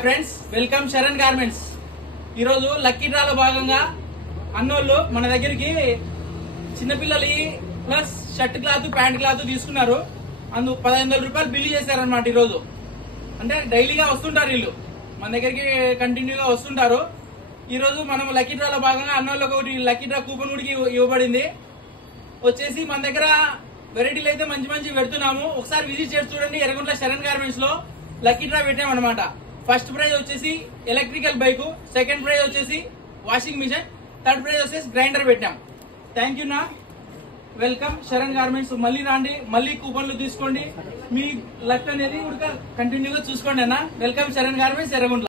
Friends welcome Sharan garments. ఈరోజు lucky డ్రాలో భాగంగా అన్నోళ్ళు మన దగ్గరికి చిన్నపిల్లలు plus shirt cloth pant cloth తీసుకున్నారు. 1500 రూపాయలు బిల్లు చేశారనమాట. ఈరోజు అంటే డైలీగా వస్తుంటారు వీళ్ళు మన దగ్గరికి, కంటిన్యూగా వస్తుంటారు. ఈ రోజు మనం లక్కీ డ్రాలో భాగంగా అన్నోళ్ళకి ఒకటి లక్కీ డ్రా కూపన్ కూడా ఇవ్వబడింది. వచ్చేసి మన దగ్గర వెరైటీలు అయితే మంచి మంచి పెడుతున్నాము. ఒకసారి విజిట్ చేసి చూడండి. ఎర్రగుంట్ల శరణ్ గార్మెంట్స్ లో లక్కీ డ్రా పెట్టామన్నమాట. ఫస్ట్ ప్రైజ్ వచ్చేసి ఎలక్ట్రికల్ బైక్, సెకండ్ ప్రైజ్ వచ్చేసి వాషింగ్ మిషన్, థర్డ్ ప్రైజ్ వచ్చేసి గ్రైండర్ పెట్టాం. థ్యాంక్ యూ నా. Welcome Sharan garments. మళ్ళీ రాండి, మళ్ళీ కూపన్లు తీసుకోండి. మీ లక్ అనేది కూడా కంటిన్యూగా చూసుకోండి అన్న. Welcome Sharan garments Yerraguntla.